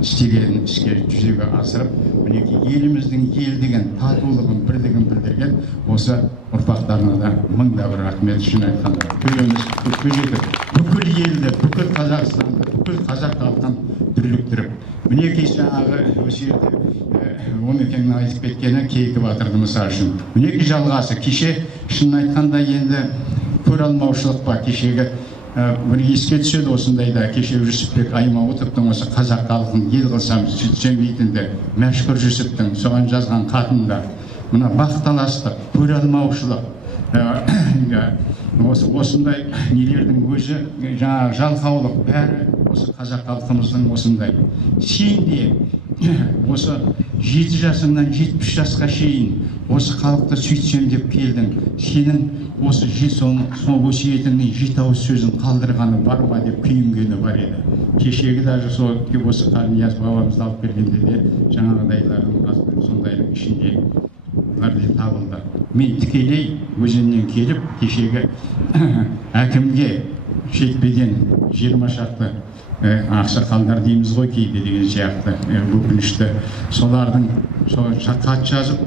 істеген іске жүзеге асырып, мінекей еліміздің ел деген татулығын, бірлігін білдірген осы ұрпақтарына да мыңда бір рахмет. Шын айтқанда төбеміз көкке жетіп, бүкіл елді, бүкіл Қазақстанды, бүкіл қазақ халқын дүрліктіріп, мінекей жаңағы осы жерде Омекеңнің айтып кеткені Кейкі Батырды мысал үшін. Мінекей жалғасы, кеше шын айтқанда енді көре алмаушылық па, кешегі бір еске түседі осындайда. Кеше Жүсіпбек Аймауытовтың осы қазақ халқын ел қылсам сөйтсем дейтінді Мәшһүр Жүсіптің соған жазған хатында мына бақталастық, көре алмаушылық, осындай нелердің өзі, жаңағы жалқаулық бәрі осы қазақ халқымыздың осындай. Сен де осы 7 жасыңнан 70 жасқа шейін осы халықты сөйтсем деп келдің. Сенің осы соңғы өсиетіңнің 7 ауыз сөзін қалдырғаны бар ма деп күйінгені бар еді. Кешегі даже осы Қарнияз бабамызды алып бергенде де жаңағыдайлардың сондайдың ішінде оларда табылды. Мен тікелей өзеннен келіп, кешегі әкімге жетпеген 20 шақты ақсақалдар дейміз ғой кейде деген сияқты өкінішті, солардың хат жазып,